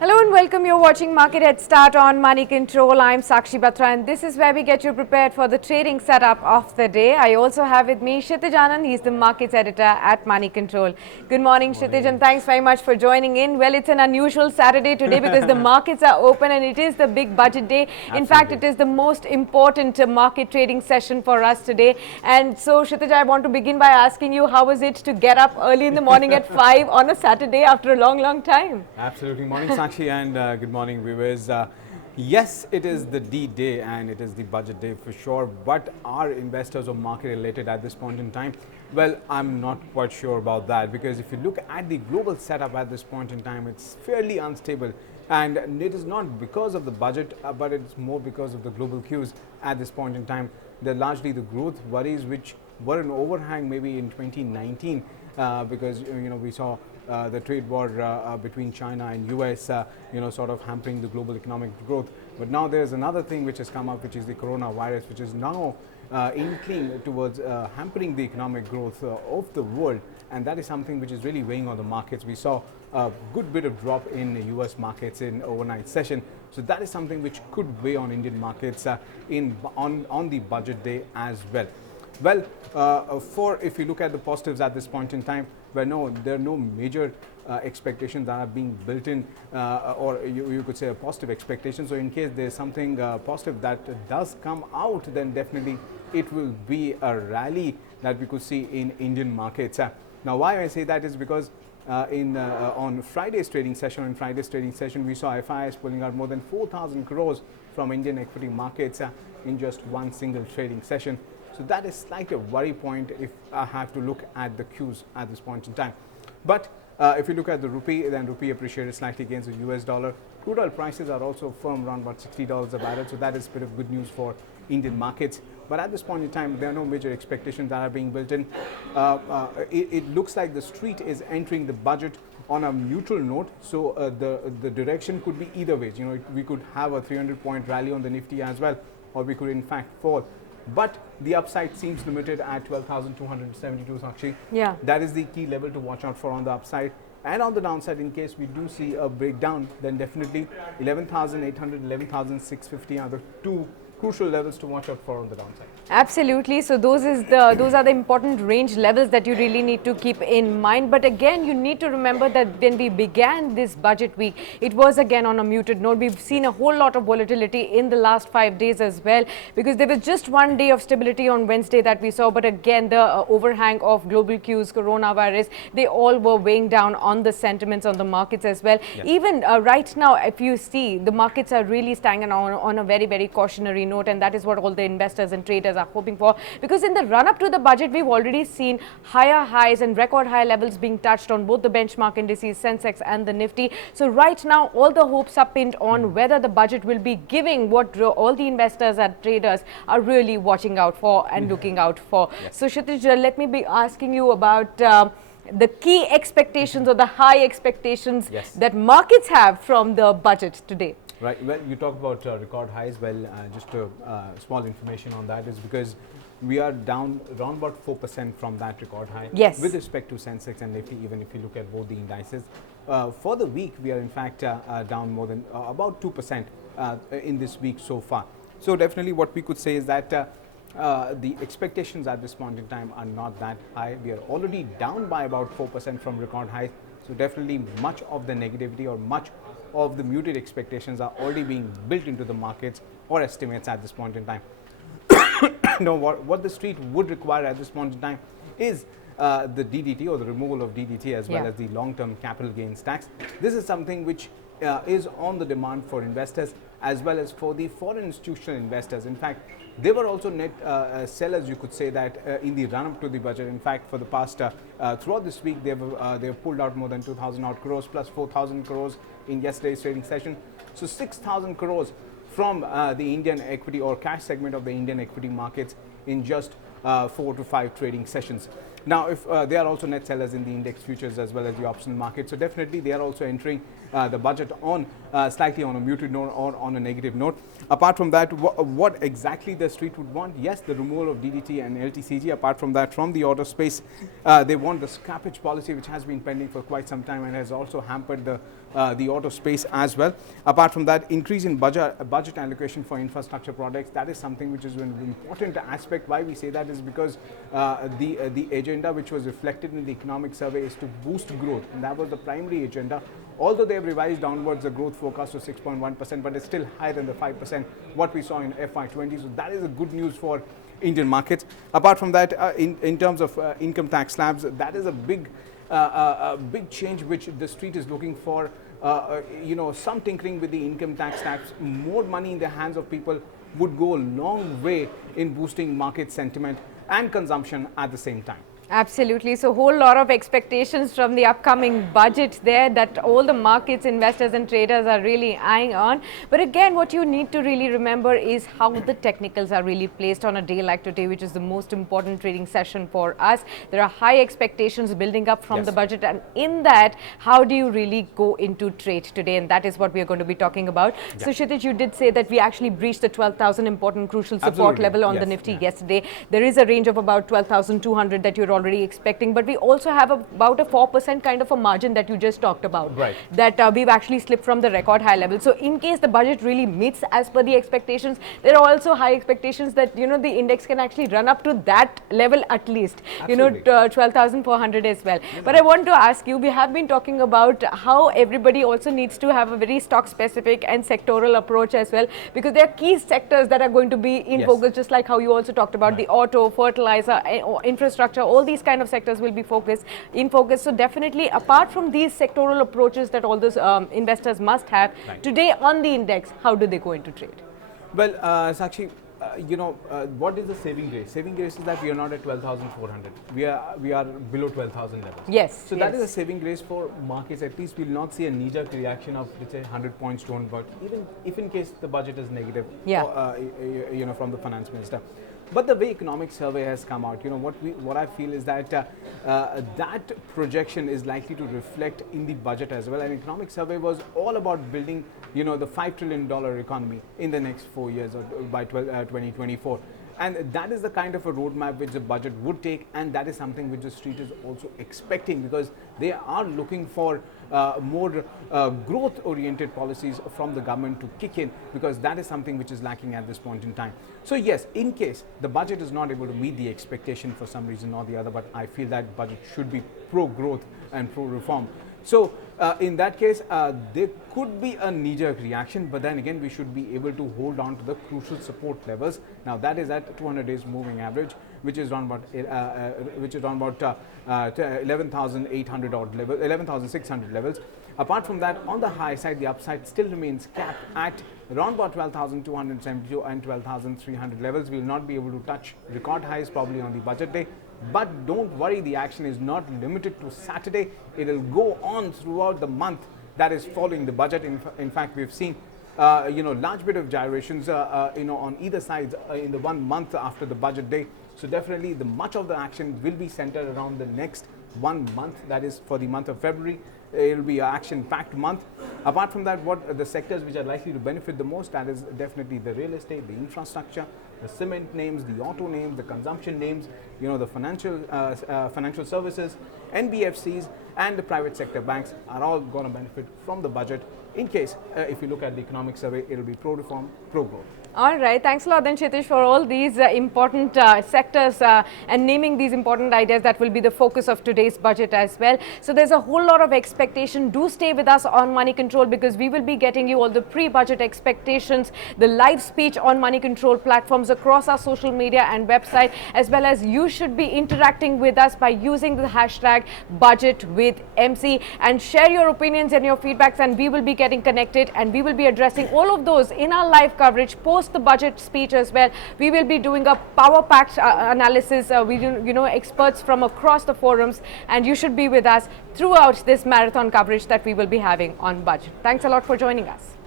Hello and welcome. You're watching Market Headstart on Moneycontrol. I'm Sakshi Batra and this is where we get you prepared for the trading setup of the day. I also have with me Kshitij Anand. He's the markets editor at Moneycontrol. Good morning, Kshitij, and thanks very much for joining in. Well, it's an unusual Saturday today because the markets are open and it is the big budget day. Absolutely. In fact, it is the most important market trading session for us today. And so, Kshitij, I want to begin by asking you, how was it to get up early in the morning at 5 on a Saturday after a long time? Absolutely. Morning, Sakshi, and good morning, viewers. Yes, it is the D-Day and it is the budget day for sure, but are investors or market related at this point in time? Well, I'm not quite sure about that, because if you look at the global setup at this point in time, it's fairly unstable. And it is not because of the budget, but it's more because of the global cues at this point in time. They're largely the growth worries which were an overhang maybe in 2019 because we saw the trade war between China and US, sort of hampering the global economic growth. But now there's another thing which has come up, which is the coronavirus, which is now inclining towards hampering the economic growth of the world. And that is something which is really weighing on the markets. We saw a good bit of drop in the US markets in overnight session. So that is something which could weigh on Indian markets on the budget day as well. Well, if you look at the positives at this point in time, well, no, there are no major expectations that are being built in, or you could say a positive expectation. So in case there's something positive that does come out, then definitely it will be a rally that we could see in Indian markets. Now, why I say that is because on Friday's trading session, we saw FIs pulling out more than 4,000 crores from Indian equity markets in just one single trading session. So that is like a worry point if I have to look at the cues at this point in time. But if you look at the rupee, then rupee appreciated slightly against the US dollar. Crude oil prices are also firm around about $60 a barrel. So that is a bit of good news for Indian markets. But at this point in time, there are no major expectations that are being built in. It looks like the street is entering the budget on a neutral note. So the direction could be either ways. We could have a 300-point rally on the Nifty as well, or we could in fact fall. But the upside seems limited at 12,272, Sakshi. Yeah. That is the key level to watch out for on the upside. And on the downside, in case we do see a breakdown, then definitely 11,800, 11,650 are the two crucial levels to watch out for on the downside. Absolutely. So those are the important range levels that you really need to keep in mind. But again, you need to remember that when we began this budget week, it was again on a muted note. We've seen a whole lot of volatility in the last 5 days as well, because there was just one day of stability on Wednesday that we saw. But again, the overhang of global cues, coronavirus, they all were weighing down on the sentiments on the markets as well. Yes. Even right now, if you see, the markets are really standing on a very cautionary note, and that is what all the investors and traders are hoping for, because in the run up to the budget, we've already seen higher highs and record high levels being touched on both the benchmark indices, Sensex and the Nifty. So right now, all the hopes are pinned on whether the budget will be giving what all the investors and traders are really watching out for and looking out for. Yes. So Kshitij, let me be asking you about the key expectations or the high expectations that markets have from the budget today. Right. Well, you talk about record highs. Well, just small information on that is because we are down around about 4% from that record high. Yes. With respect to Sensex and Nifty, even if you look at both the indices. For the week, we are in fact down more than about 2% in this week so far. So definitely what we could say is that the expectations at this point in time are not that high. We are already down by about 4% from record highs. So definitely much of the negativity or much of the muted expectations are already being built into the markets or estimates at this point in time. Now, what the street would require at this point in time is the DDT or the removal of DDT as well as the long-term capital gains tax. This is something which is on the demand for investors as well as for the foreign institutional investors. In fact, they were also net sellers, you could say, that in the run-up to the budget. In fact, for the past throughout this week, they've pulled out more than 2,000 odd crores plus 4,000 crores in yesterday's trading session. So 6,000 crores from the Indian equity or cash segment of the Indian equity markets in just 4 to 5 trading sessions. Now, if they are also net sellers in the index futures as well as the optional market, so definitely they are also entering the budget on slightly on a muted note or on a negative note. Apart from that, what exactly the street would want? Yes, the removal of DDT and LTCG. Apart from that, from the auto space, they want the scrappage policy, which has been pending for quite some time and has also hampered the the auto space as well. Apart from that, increase in budget allocation for infrastructure projects, that is something which is an important aspect. Why we say that is because the agenda which was reflected in the economic survey is to boost growth, and that was the primary agenda. Although they have revised downwards the growth forecast to 6.1%, but it's still higher than the 5% what we saw in FY20. So that is a good news for Indian markets. Apart from that, in terms of income tax slabs, that is a big change which the street is looking for. Some tinkering with the income tax slabs, more money in the hands of people would go a long way in boosting market sentiment and consumption at the same time. Absolutely. So, whole lot of expectations from the upcoming budget there that all the markets, investors and traders are really eyeing on. But again, what you need to really remember is how the technicals are really placed on a day like today, which is the most important trading session for us. There are high expectations building up from the budget, and in that, how do you really go into trade today? And that is what we are going to be talking about. Yeah. So, Kshitij, you did say that we actually breached the 12,000 important crucial support level on the Nifty yesterday. There is a range of about 12,200 that you're already expecting, but we also have about a 4% kind of a margin that you just talked about, that we've actually slipped from the record high level. So in case the budget really meets as per the expectations, there are also high expectations that the index can actually run up to that level at least. Absolutely. 12,400 as well. But I want to ask you, we have been talking about how everybody also needs to have a very stock specific and sectoral approach as well, because there are key sectors that are going to be in focus, just like how you also talked about the auto, fertilizer, infrastructure, all these kind of sectors will be in focus. So definitely, apart from these sectoral approaches that all those investors must have, today on the index, how do they go into trade? Well, Sakshi, what is the saving grace? Saving grace is that we are not at 12,400. We are below 12,000 levels. Yes. So that is a saving grace for markets. At least we will not see a knee-jerk reaction of, let's say, 100 points to 1, but even if in case the budget is negative, from the finance minister. But the way economic survey has come out, what I feel is that that projection is likely to reflect in the budget as well. And economic survey was all about building, the $5 trillion economy in the next 4 years or by 2024. And that is the kind of a roadmap which the budget would take, and that is something which the street is also expecting, because they are looking for more growth-oriented policies from the government to kick in, because that is something which is lacking at this point in time. So yes, in case the budget is not able to meet the expectation for some reason or the other, but I feel that budget should be pro-growth and pro-reform. So in that case, there could be a knee-jerk reaction, but then again, we should be able to hold on to the crucial support levels. Now that is at 200 days moving average, which is around about 11,800 odd level, 11,600 levels. Apart from that, on the high side, the upside still remains capped at around about 12,272 and 12,300 levels. We will not be able to touch record highs probably on the budget day. But don't worry, the action is not limited to Saturday. It will go on throughout the month that is following the budget. In fact, we've seen large bit of gyrations on either side in the 1 month after the budget day. So definitely much of the action will be centered around the next 1 month, that is for the month of February. It will be an action-packed month. Apart from that, what the sectors which are likely to benefit the most, that is definitely the real estate, the infrastructure, the cement names, the auto names, the consumption names, the financial services, NBFCs, and the private sector banks are all going to benefit from the budget. In case, if you look at the economic survey, it will be pro-reform, pro-growth. All right. Thanks a lot then, Kshitij, for all these important sectors and naming these important ideas that will be the focus of today's budget as well. So there's a whole lot of expectation. Do stay with us on Moneycontrol, because we will be getting you all the pre-budget expectations, the live speech on Moneycontrol platforms across our social media and website, as well as you should be interacting with us by using the hashtag #BudgetWithMC and share your opinions and your feedbacks, and we will be getting connected and we will be addressing all of those in our live coverage post the budget speech as well. We will be doing a power-packed analysis. We do, experts from across the forums, and you should be with us throughout this marathon coverage that we will be having on budget. Thanks a lot for joining us.